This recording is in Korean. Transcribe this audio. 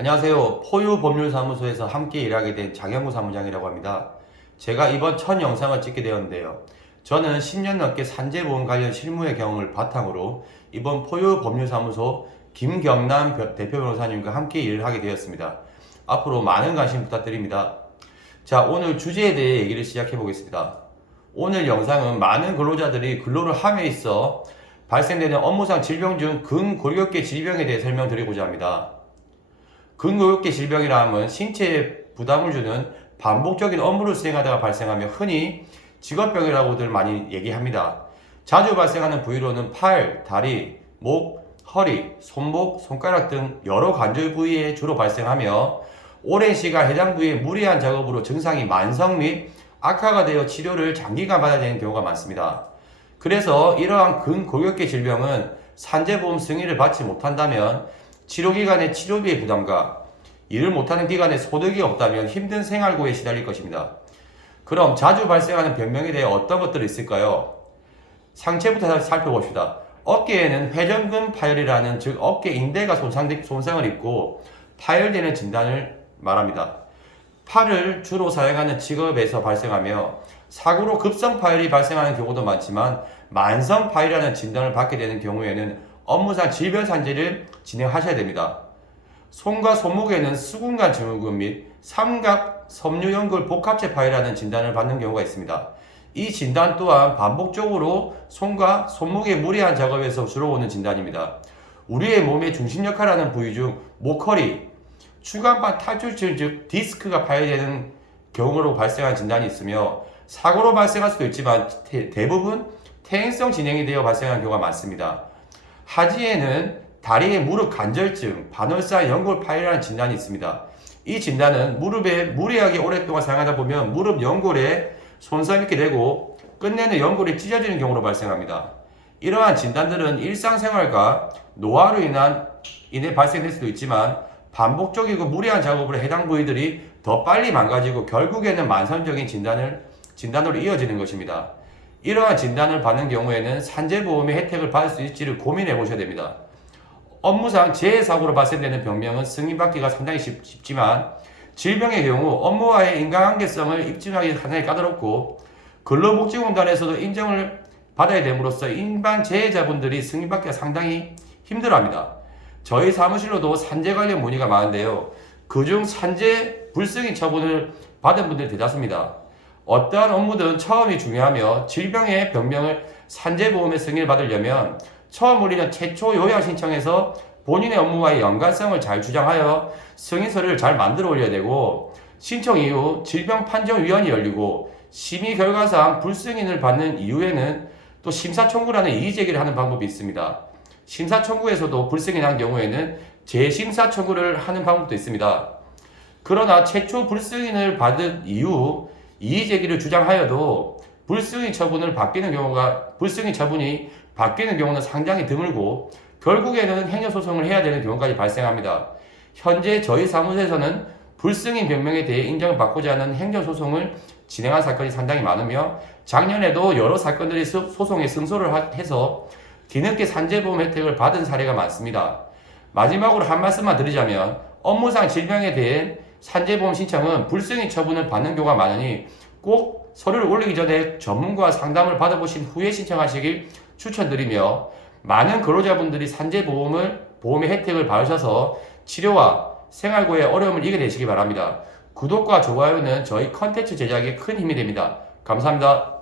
안녕하세요. 포유 법률사무소에서 함께 일하게 된 장영구 사무장이라고 합니다. 제가 이번 첫 영상을 찍게 되었는데요. 저는 10년 넘게 산재보험 관련 실무의 경험을 바탕으로 이번 포유 법률사무소 김경남 벼- 대표 변호사님과 함께 일을 하게 되었습니다. 앞으로 많은 관심 부탁드립니다. 자, 오늘 주제에 대해 얘기를 시작해 보겠습니다. 오늘 영상은 많은 근로자들이 근로를 함에 있어 발생되는 업무상 질병 중 근골격계 질병에 대해 설명드리고자 합니다. 근골격계 질병이라 함은 신체에 부담을 주는 반복적인 업무를 수행하다가 발생하며 흔히 직업병이라고들 많이 얘기합니다. 자주 발생하는 부위로는 팔, 다리, 목, 허리, 손목, 손가락 등 여러 관절 부위에 주로 발생하며 오랜 시간 해당 부위의 무리한 작업으로 증상이 만성 및 악화가 되어 치료를 장기간 받아야 되는 경우가 많습니다. 그래서 이러한 근골격계 질병은 산재보험 승인을 받지 못한다면 치료기간의 치료비의 부담과 일을 못하는 기간에 소득이 없다면 힘든 생활고에 시달릴 것입니다. 그럼 자주 발생하는 변명에 대해 어떤 것들이 있을까요? 상체부터 살펴봅시다. 어깨에는 회전근 파열이라는 즉 어깨 인대가 손상, 손상을 입고 파열되는 진단을 말합니다. 팔을 주로 사용하는 직업에서 발생하며 사고로 급성 파열이 발생하는 경우도 많지만 만성 파열이라는 진단을 받게 되는 경우에는 업무상 질병 산재를 진행하셔야 됩니다. 손과 손목에는 수근관 증후군 및 삼각 섬유연골 복합체 파열이라는 진단을 받는 경우가 있습니다. 이 진단 또한 반복적으로 손과 손목의 무리한 작업에서 주로 오는 진단입니다. 우리의 몸의 중심 역할하는 부위 중 목허리, 추간판 탈출증 즉 디스크가 파열되는 경우로 발생한 진단이 있으며 사고로 발생할 수도 있지만 대, 대부분 퇴행성 진행이 되어 발생하는 경우가 많습니다. 하지에는 다리의 무릎 관절증, 반월사 연골 파열이라는 진단이 있습니다. 이 진단은 무릎에 무리하게 오랫동안 사용하다 보면 무릎 연골에 손상이 있게 되고 끝내는 연골이 찢어지는 경우로 발생합니다. 이러한 진단들은 일상생활과 노화로 인한 인해 발생될 수도 있지만 반복적이고 무리한 작업으로 해당 부위들이 더 빨리 망가지고 결국에는 만성적인 진단을 진단으로 이어지는 것입니다. 이러한 진단을 받는 경우에는 산재보험의 혜택을 받을 수 있지를 고민해 보셔야 됩니다. 업무상 재해사고로 발생되는 병명은 승인받기가 상당히 쉽, 지만 질병의 경우 업무와의 인간관계성을 입증하기 상당히 까다롭고 근로복지공단에서도 인정을 받아야 됨으로써 일반 재해자분들이 승인받기가 상당히 힘들어합니다. 저희 사무실로도 산재 관련 문의가 많은데요. 그중 산재 불승인 처분을 받은 분들이 대다수입니다. 어떠한 업무든 처음이 중요하며 질병의 병명을 산재보험의 승인을 받으려면 처음 올리는 최초 요약 신청에서 본인의 업무와의 연관성을 잘 주장하여 승인서를 잘 만들어 올려야 되고 신청 이후 질병 판정위원이 열리고 심의 결과상 불승인을 받는 이후에는 또 심사 청구라는 이의 제기를 하는 방법이 있습니다. 심사 청구에서도 불승인한 경우에는 재심사 청구를 하는 방법도 있습니다. 그러나 최초 불승인을 받은 이후 이의 제기를 주장하여도 불승인 처분을 바뀌는 경우가 불승인 처분이 바뀌는 경우는 상당히 드물고 결국에는 행정소송을 해야 되는 경우까지 발생합니다. 현재 저희 사무소에서는 불승인 변명에 대해 인정을 받고자 하는 행정소송을 진행한 사건이 상당히 많으며 작년에도 여러 사건들이 소- 소송에 승소를 하- 해서 뒤늦게 산재보험 혜택을 받은 사례가 많습니다. 마지막으로 한 말씀만 드리자면 업무상 질병에 대해 산재보험 신청은 불승인 처분을 받는 경우가 많으니 꼭 서류를 올리기 전에 전문가 상담을 받아보신 후에 신청하시길 추천드리며 많은 근로자분들이 산재보험을 보험의 혜택을 받으셔서 치료와 생활고의 어려움을 이겨내시기 바랍니다. 구독과 좋아요는 저희 컨텐츠 제작에 큰 힘이 됩니다. 감사합니다.